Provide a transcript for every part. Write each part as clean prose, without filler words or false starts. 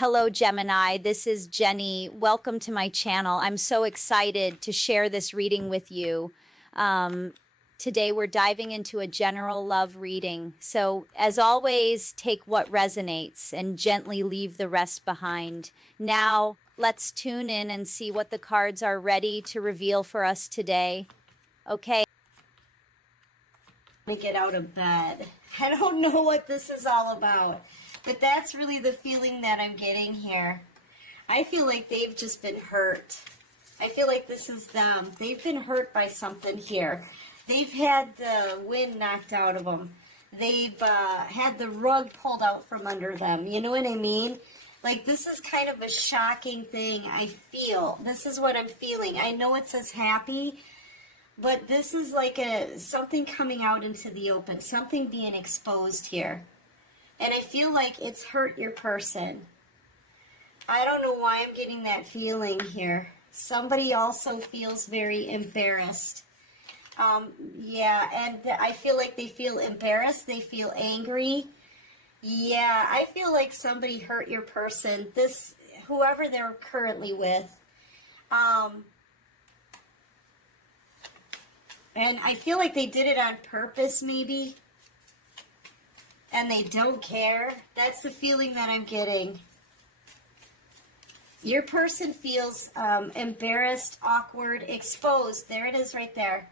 Hello, Gemini. This is Jenny. Welcome to my channel. I'm so excited to share this reading with you. Today, we're diving into a general love reading. So, as always, take what resonates and gently leave the rest behind. Now, let's tune in and see what the cards are ready to reveal for us today. Okay. Me get out of bed. I don't know what this is all about, but that's really the feeling that I'm getting here. I feel like they've just been hurt. I feel like this is them. They've been hurt by something here. They've had the wind knocked out of them. They've had the rug pulled out from under them. You know what I mean? Like, this is kind of a shocking thing, I feel. This is what I'm feeling. I know it says happy, but this is like something coming out into the open, something being exposed here. And I feel like it's hurt your person. I don't know why I'm getting that feeling here. Somebody also feels very embarrassed. Yeah, and I feel like they feel embarrassed. They feel angry. Yeah, I feel like somebody hurt your person. Whoever they're currently with. And I feel like they did it on purpose, maybe. And they don't care. That's the feeling that I'm getting. Your person feels embarrassed, awkward, exposed. There it is right there.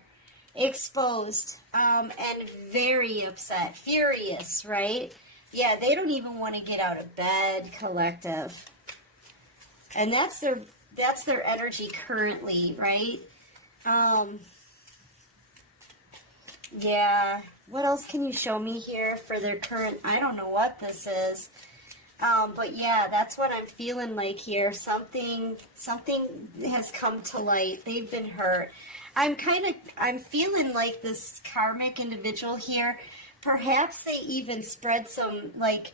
Exposed. And very upset. Furious, right? Yeah, they don't even want to get out of bed, collective. And that's their energy currently, right? Yeah. What else can you show me here for their current? I don't know what this is. But yeah, that's what I'm feeling like here. Something has come to light. They've been hurt. I'm feeling like this karmic individual here, perhaps they even spread some, like,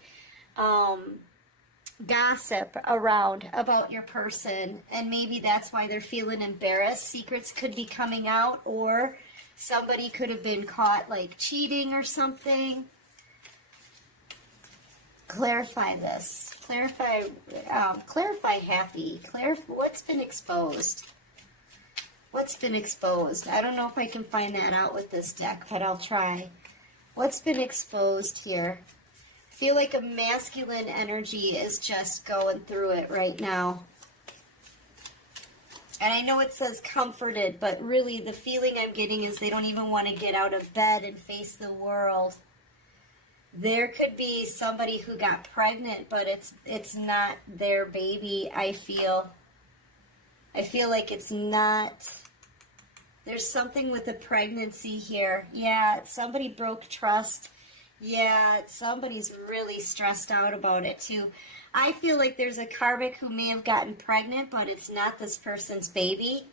gossip around about your person, and maybe that's why they're feeling embarrassed. Secrets could be coming out, or somebody could have been caught, like, cheating or something. Clarify this. Clarify happy. What's been exposed? What's been exposed? I don't know if I can find that out with this deck, but I'll try. What's been exposed here? I feel like a masculine energy is just going through it right now. And I know it says comforted, but really the feeling I'm getting is they don't even want to get out of bed and face the world. There could be somebody who got pregnant, but it's not their baby, I feel. I feel like it's not. There's something with the pregnancy here. Yeah, somebody broke trust. Yeah, somebody's really stressed out about it too. I feel like there's a karmic who may have gotten pregnant, but it's not this person's baby.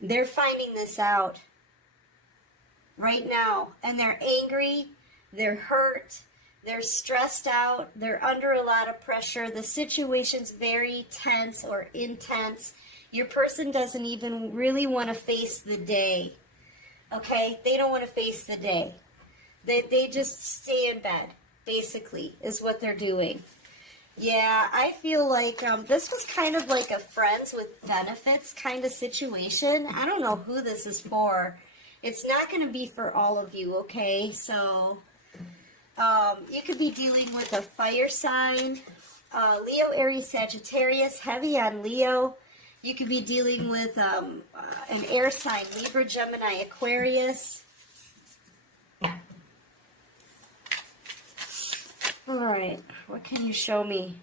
They're finding this out right now, and they're angry, they're hurt, they're stressed out, they're under a lot of pressure. The situation's very tense or intense. Your person doesn't even really want to face the day, okay? They don't want to face the day. They just stay in bed, basically, is what they're doing. Yeah, I feel like this was kind of like a friends with benefits kind of situation. I don't know who this is for. It's not going to be for all of you, okay? So you could be dealing with a fire sign, Leo, Aries, Sagittarius, heavy on Leo. You could be dealing with an air sign, Libra, Gemini, Aquarius. All right, what can you show me?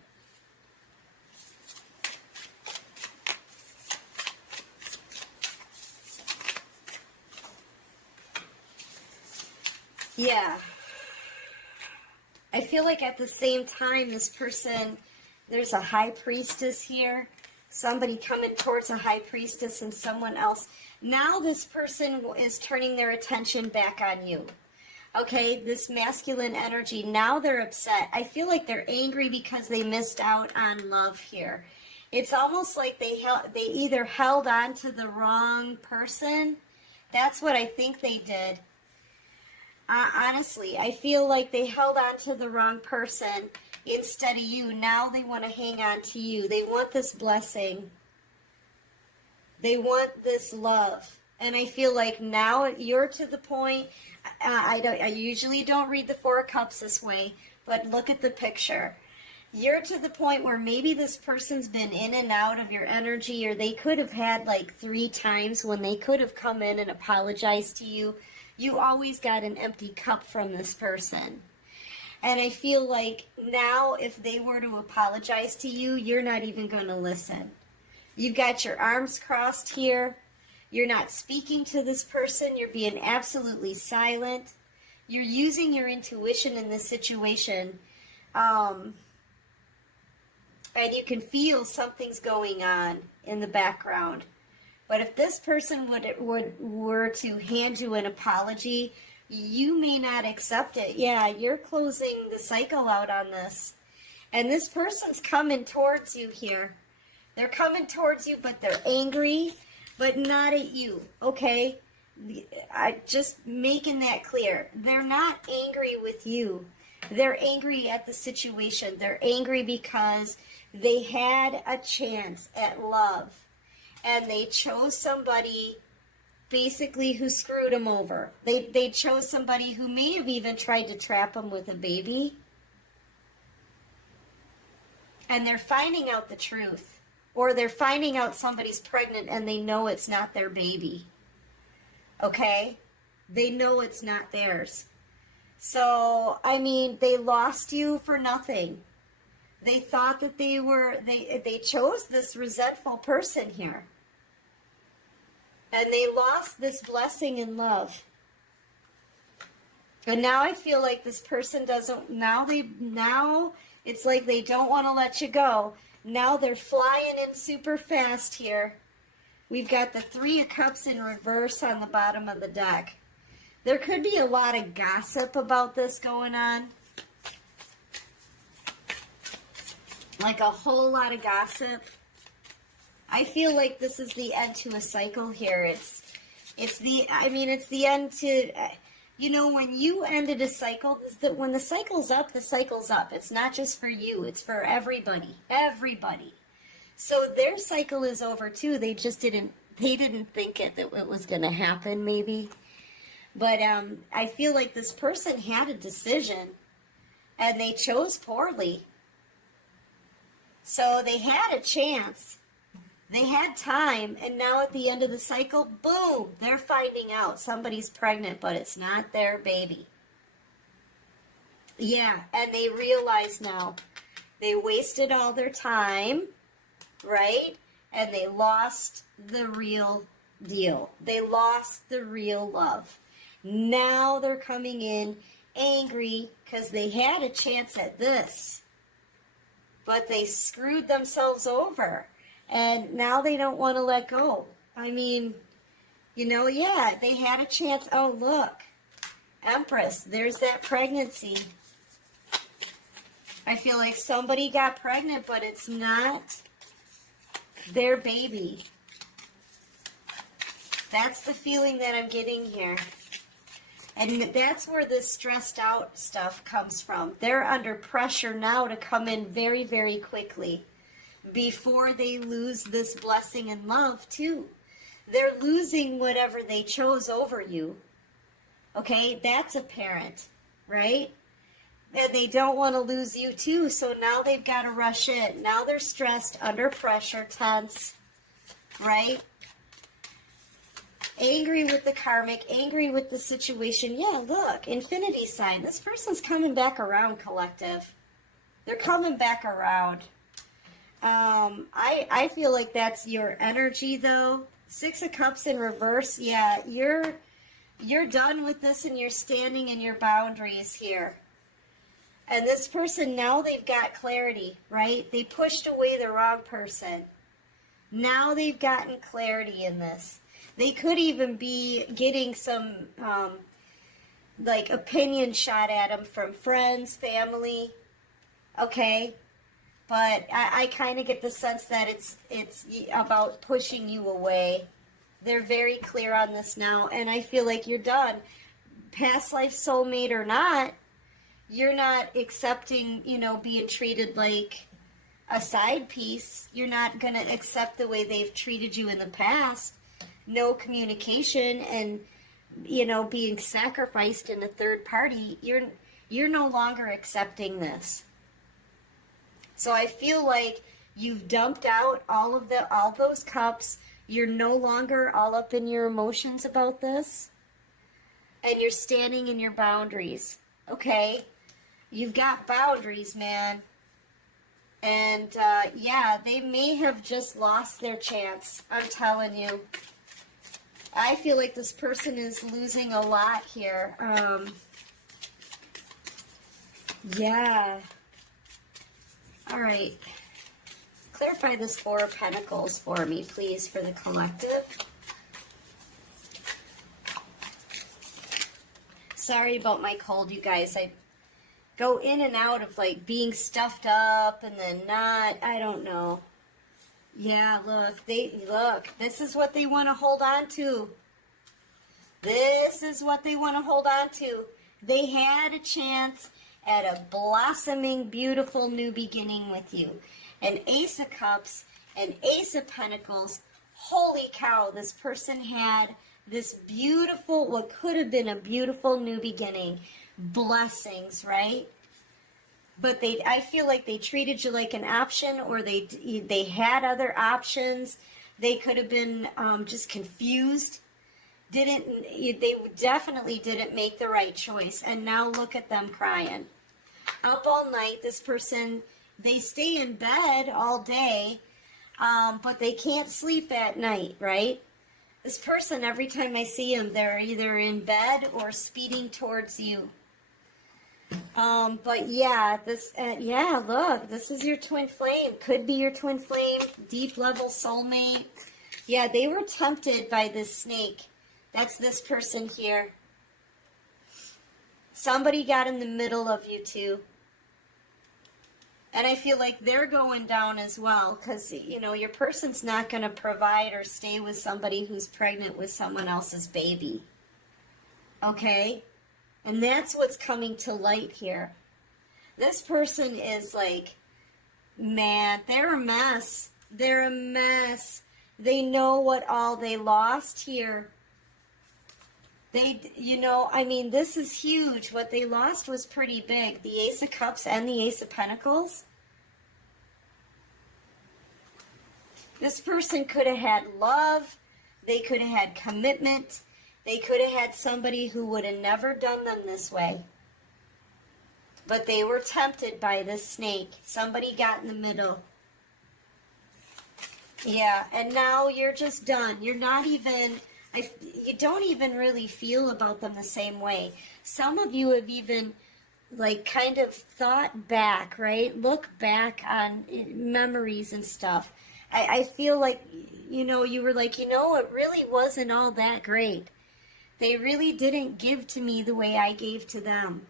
Yeah. I feel like at the same time, this person, there's a high priestess here. Somebody coming towards a high priestess and someone else. Now this person is turning their attention back on you. Okay, this masculine energy, now they're upset. I feel like they're angry because they missed out on love here. It's almost like they either held on to the wrong person. That's what I think they did. Honestly, I feel like they held on to the wrong person instead of you. Now they want to hang on to you. They want this blessing. They want this love. And I feel like now you're to the point, I usually don't read the Four of Cups this way, but look at the picture. You're to the point where maybe this person's been in and out of your energy, or they could have had like 3 times when they could have come in and apologized to you. You always got an empty cup from this person. And I feel like now if they were to apologize to you, you're not even going to listen. You've got your arms crossed here. You're not speaking to this person. You're being absolutely silent. You're using your intuition in this situation. And you can feel something's going on in the background. But if this person were to hand you an apology, you may not accept it. Yeah, you're closing the cycle out on this. And this person's coming towards you here. They're coming towards you, but they're angry, but not at you, okay? I just making that clear. They're not angry with you. They're angry at the situation. They're angry because they had a chance at love, and they chose somebody basically who screwed them over. They chose somebody who may have even tried to trap them with a baby, and they're finding out the truth, or they're finding out somebody's pregnant and they know it's not their baby, okay? They know it's not theirs. So, I mean, they lost you for nothing. They thought that they chose this resentful person here. And they lost this blessing in love. And now I feel like this person doesn't, now it's like they don't want to let you go. Now they're flying in super fast here. We've got the 3 of Cups in reverse on the bottom of the deck. There could be a lot of gossip about this going on. Like a whole lot of gossip. I feel like this is the end to a cycle here. It's the end to, you know, when you ended a cycle, when the cycle's up, the cycle's up. It's not just for you, it's for everybody. Everybody. So their cycle is over too. They didn't think that it was going to happen maybe. But I feel like this person had a decision and they chose poorly. So they had a chance. They had time, and now at the end of the cycle, boom, they're finding out somebody's pregnant, but it's not their baby. Yeah, and they realize now they wasted all their time, right? And they lost the real deal. They lost the real love. Now they're coming in angry because they had a chance at this, but they screwed themselves over. And now they don't want to let go. I mean, you know, yeah, they had a chance. Oh, look. Empress, there's that pregnancy. I feel like somebody got pregnant, but it's not their baby. That's the feeling that I'm getting here. And that's where this stressed out stuff comes from. They're under pressure now to come in very, very quickly, before they lose this blessing and love too. They're losing whatever they chose over you. Okay, that's apparent, right? And they don't want to lose you too, so now they've got to rush in. Now they're stressed, under pressure, tense, right? Angry with the karmic, angry with the situation. Yeah, look, infinity sign. This person's coming back around, collective. They're coming back around. I feel like that's your energy though. 6 of Cups in reverse. Yeah, you're done with this and you're standing in your boundaries here. And this person, now they've got clarity, right? They pushed away the wrong person. Now they've gotten clarity in this. They could even be getting some like opinion shot at them from friends, family. Okay? But I kind of get the sense that it's about pushing you away. They're very clear on this now, and I feel like you're done. Past life soulmate or not, you're not accepting, being treated like a side piece. You're not going to accept the way they've treated you in the past. No communication and, being sacrificed in a third party. You're no longer accepting this. So I feel like you've dumped out all those cups. You're no longer all up in your emotions about this. And you're standing in your boundaries. Okay? You've got boundaries, man. And, they may have just lost their chance. I'm telling you. I feel like this person is losing a lot here. All right. Clarify this Four of Pentacles for me, please, for the collective. Sorry about my cold, you guys. I go in and out of like being stuffed up and then not. I don't know. Yeah, look. This is what they want to hold on to. This is what they want to hold on to. They had a chance at a blossoming, beautiful new beginning with you. An Ace of Cups, an Ace of Pentacles. Holy cow, this person had this beautiful, what could have been a beautiful new beginning. Blessings, right? But I feel like they treated you like an option, or they had other options. They could have been just confused. They definitely didn't make the right choice. And now look at them crying. Up all night, this person, they stay in bed all day, but they can't sleep at night, right? This person, every time I see them, they're either in bed or speeding towards you. But yeah, look, this is your twin flame. Could be your twin flame, deep level soulmate. Yeah, they were tempted by this snake. That's this person here. Somebody got in the middle of you two. And I feel like they're going down as well, because, your person's not going to provide or stay with somebody who's pregnant with someone else's baby. Okay? And that's what's coming to light here. This person is like, man, they're a mess. They're a mess. They know what all they lost here. This is huge. What they lost was pretty big. The Ace of Cups and the Ace of Pentacles. This person could have had love. They could have had commitment. They could have had somebody who would have never done them this way. But they were tempted by this snake. Somebody got in the middle. Yeah, and now you're just done. You're not even... you don't even really feel about them the same way. Some of you have even, kind of thought back, right? Look back on memories and stuff. I feel like, you were like, it really wasn't all that great. They really didn't give to me the way I gave to them.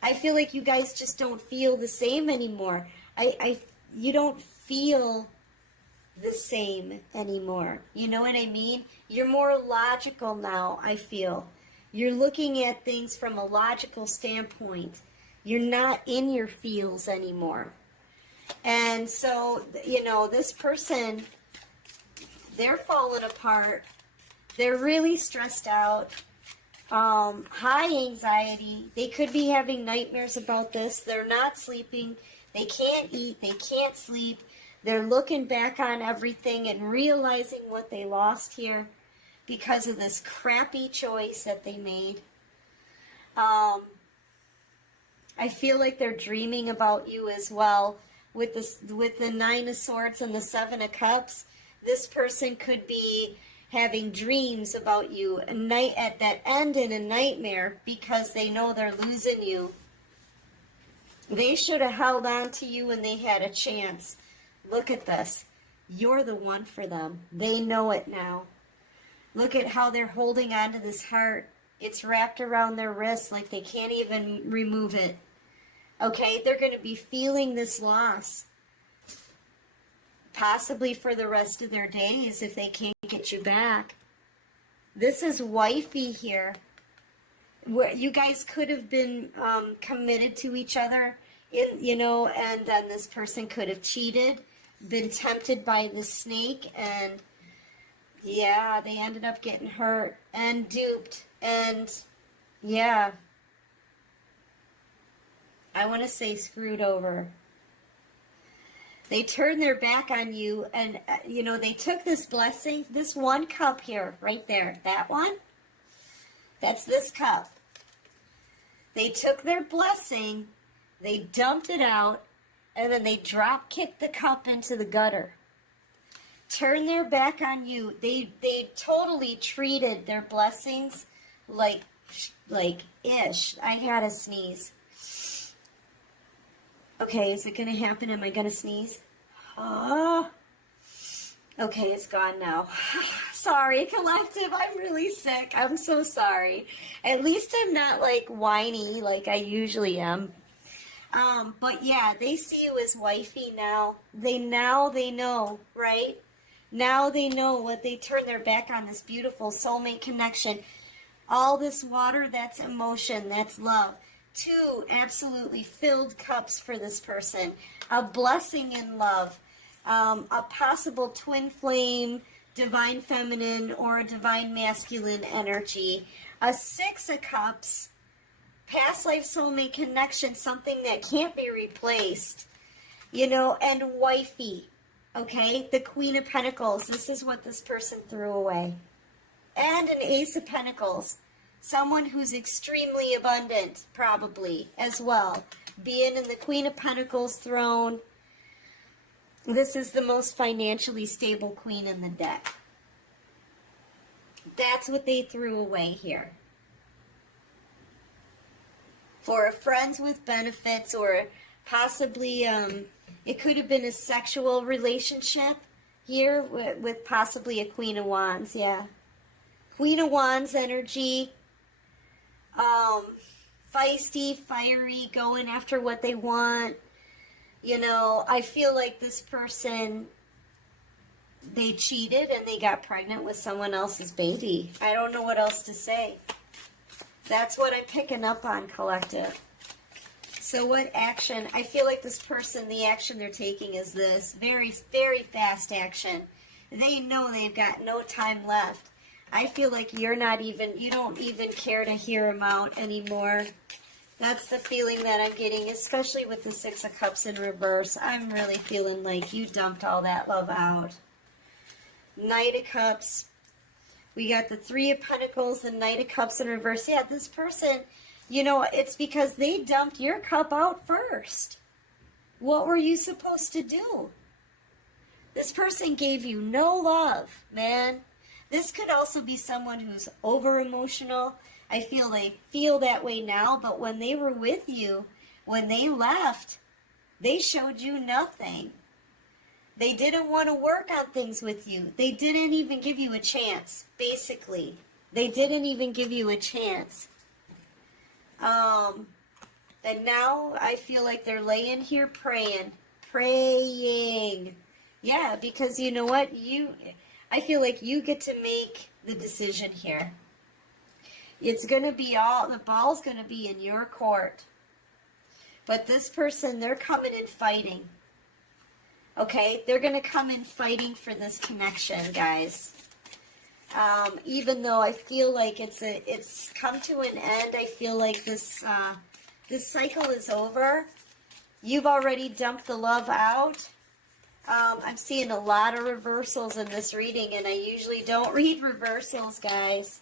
I feel like you guys just don't feel the same anymore. You don't feel the same anymore. You know what I mean? You're more logical now, I feel. You're looking at things from a logical standpoint. You're not in your feels anymore. And so, this person, they're falling apart. They're really stressed out. High anxiety. They could be having nightmares about this. They're not sleeping. They can't eat. They can't sleep. They're looking back on everything and realizing what they lost here because of this crappy choice that they made. I feel like they're dreaming about you as well. With the Nine of Swords and the Seven of Cups, this person could be having dreams about you at that end in a nightmare because they know they're losing you. They should have held on to you when they had a chance. Look at this. You're the one for them. They know it now. Look at how they're holding on to this heart. It's wrapped around their wrists like they can't even remove it. Okay, they're going to be feeling this loss. Possibly for the rest of their days if they can't get you back. This is wifey here. where you guys could have been committed to each other, and then this person could have cheated, been tempted by the snake, and yeah, they ended up getting hurt and duped, and yeah, I want to say screwed over. They turned their back on you, and they took this blessing, this one cup here, right there, that one, that's this cup. They took their blessing, they dumped it out, and then they drop kicked the cup into the gutter. Turned their back on you. They totally treated their blessings like ish. I had a sneeze. Okay, is it going to happen? Am I going to sneeze? Oh. Okay, it's gone now. Sorry, collective. I'm really sick. I'm so sorry. At least I'm not like whiny like I usually am. But yeah, they see you as wifey now. They know, right? Now they know what they turn their back on, this beautiful soulmate connection. All this water, that's emotion, that's love. 2 absolutely filled cups for this person. A blessing in love. A possible twin flame, divine feminine, or a divine masculine energy. A 6 of cups, past life soulmate connection, something that can't be replaced. And wifey. Okay, the Queen of Pentacles. This is what this person threw away. And an Ace of Pentacles. Someone who's extremely abundant, probably, as well. Being in the Queen of Pentacles throne. This is the most financially stable queen in the deck. That's what they threw away here. For friends with benefits, or possibly, it could have been a sexual relationship here with possibly a Queen of Wands, yeah. Queen of Wands energy. Feisty, fiery, going after what they want. I feel like this person, they cheated and they got pregnant with someone else's baby. I don't know what else to say. That's what I'm picking up on, collective. So what action? I feel like this person, the action they're taking is this. Very, very fast action. They know they've got no time left. I feel like you don't even care to hear them out anymore. That's the feeling that I'm getting, especially with the 6 of Cups in reverse. I'm really feeling like you dumped all that love out. Knight of Cups. We got the 3 of Pentacles, the Knight of Cups in reverse. Yeah, this person, it's because they dumped your cup out first. What were you supposed to do? This person gave you no love, man. This could also be someone who's over-emotional. I feel they feel that way now, but when they were with you, when they left, they showed you nothing. They didn't want to work on things with you. They didn't even give you a chance, basically. They didn't even give you a chance. And now I feel like they're laying here praying. Yeah, because you know what? I feel like you get to make the decision here. It's going to be the ball's going to be in your court. But this person, they're coming in fighting. Okay? They're going to come in fighting for this connection, guys. Even though I feel like it's come to an end, I feel like this cycle is over. You've already dumped the love out. I'm seeing a lot of reversals in this reading, and I usually don't read reversals, guys.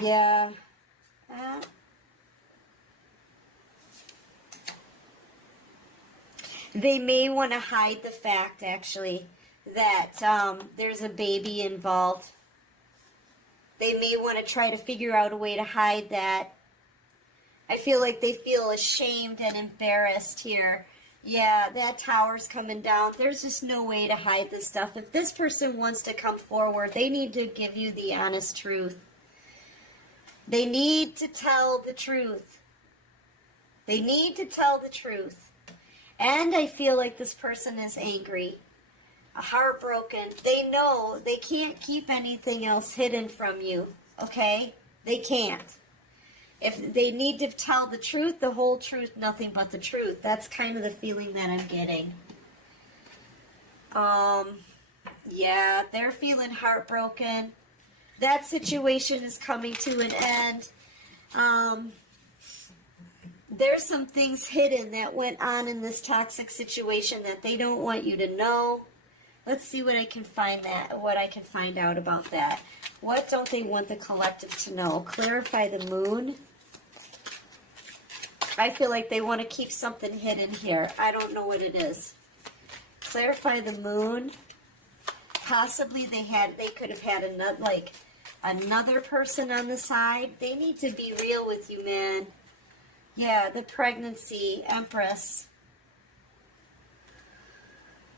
Yeah. They may want to hide the fact, actually, that there's a baby involved. They may want to try to figure out a way to hide that. I feel like they feel ashamed and embarrassed here. Yeah, that tower's coming down. There's just no way to hide this stuff. If this person wants to come forward, they need to give you the honest truth. They need to tell the truth. They need to tell the truth. And I feel like this person is angry, heartbroken. They know they can't keep anything else hidden from you, okay? They can't. If they need to tell the truth, the whole truth, nothing but the truth. That's kind of the feeling that I'm getting. Yeah, they're feeling heartbroken. That situation is coming to an end. There's some things hidden that went on in this toxic situation that they don't want you to know. Let's see what I can find out about that. What don't they want the collective to know? Clarify the moon. I feel like they want to keep something hidden here. I don't know what it is. Clarify the moon. Possibly they could have had another person on the side. They need to be real with you, man. Yeah, the pregnancy, Empress.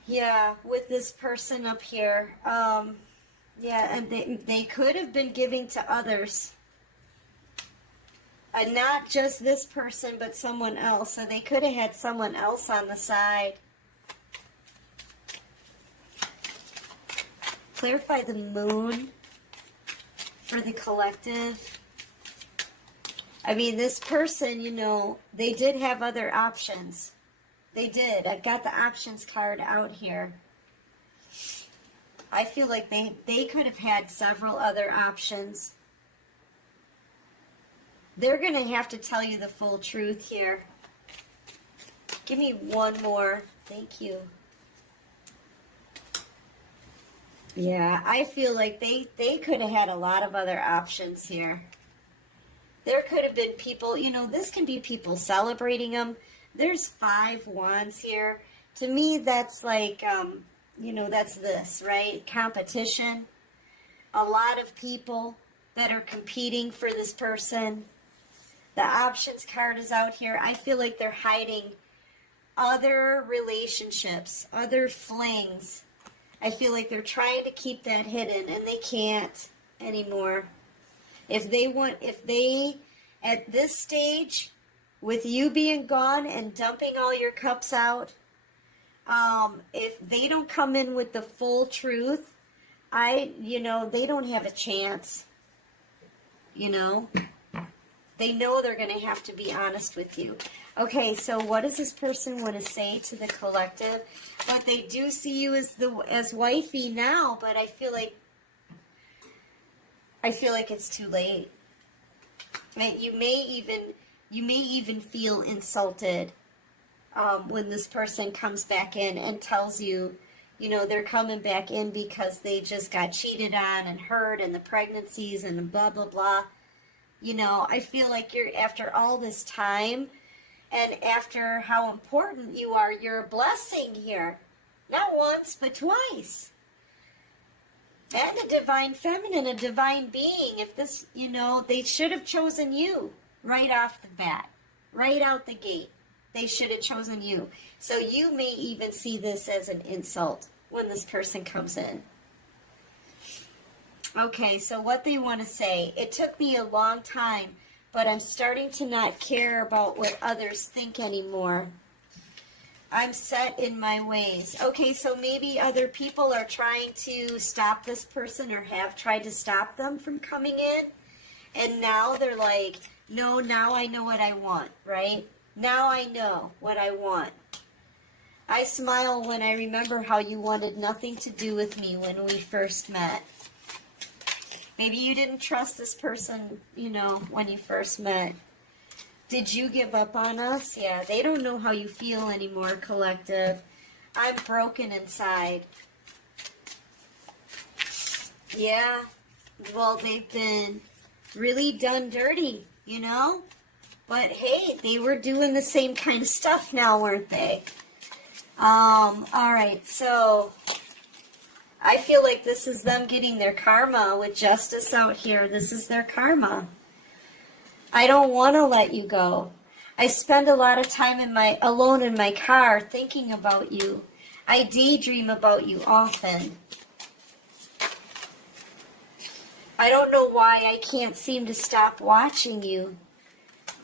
Yeah, with this person up here. Yeah, and they could have been giving to others. Not just this person, but someone else. So they could have had someone else on the side. Clarify the moon for the collective. I mean, this person, you know, they did have other options. They did. I've got the options card out here. I feel like they could have had several other options. They're going to have to tell you the full truth here. Give me one more. Thank you. Yeah, I feel like they could have had a lot of other options here. There could have been people, you know, this can be people celebrating them. There's 5 wands here. To me, that's like, you know, that's this, right? Competition. A lot of people that are competing for this person. The options card is out here. I feel like they're hiding other relationships, other flings. I feel like they're trying to keep that hidden, and they can't anymore. If they, at this stage, with you being gone and dumping all your cups out, if they don't come in with the full truth, you know, they don't have a chance. You know? They know they're going to have to be honest with you. Okay, so what does this person want to say to the collective? But they do see you as wifey now, but I feel like it's too late. And you may even feel insulted when this person comes back in and tells you, you know, they're coming back in because they just got cheated on and hurt and the pregnancies and blah, blah, blah. You know, I feel like after all this time and after how important you are, you're a blessing here. Not once, but twice. And a divine feminine, a divine being. If this, you know, they should have chosen you right off the bat, right out the gate. They should have chosen you. So you may even see this as an insult when this person comes in. Okay, so what they want to say. It took me a long time, but I'm starting to not care about what others think anymore. I'm set in my ways. Okay, so maybe other people are trying to stop this person or have tried to stop them from coming in. And now they're like, no, now I know what I want, right? Now I know what I want. I smile when I remember how you wanted nothing to do with me when we first met. Maybe you didn't trust this person, you know, when you first met. Did you give up on us? Yeah, they don't know how you feel anymore, collective. I'm broken inside. Yeah, well, they've been really done dirty, you know? But hey, they were doing the same kind of stuff now, weren't they? All right, so I feel like this is them getting their karma with justice out here. This is their karma. I don't want to let you go. I spend a lot of time alone in my car thinking about you. I daydream about you often. I don't know why I can't seem to stop watching you.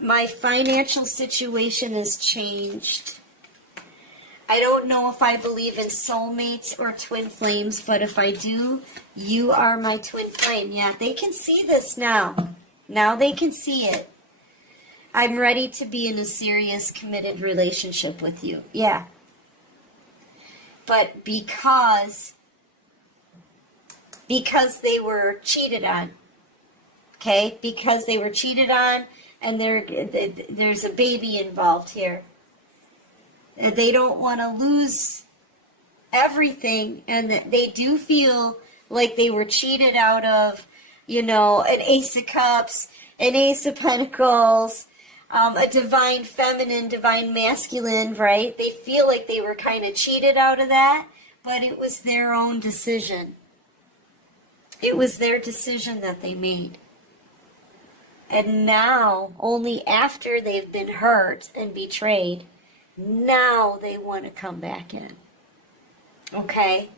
My financial situation has changed. I don't know if I believe in soulmates or twin flames, but if I do, you are my twin flame. Yeah, they can see this now. Now they can see it. I'm ready to be in a serious, committed relationship with you. Yeah. But because they were cheated on, okay? Because they were cheated on, and there's a baby involved here. They don't want to lose everything, and they do feel like they were cheated out of, an Ace of Cups, an Ace of Pentacles, a divine feminine, divine masculine, right? They feel like they were kind of cheated out of that, but it was their own decision. It was their decision that they made. And now, only after they've been hurt and betrayed, now they want to come back in. Okay?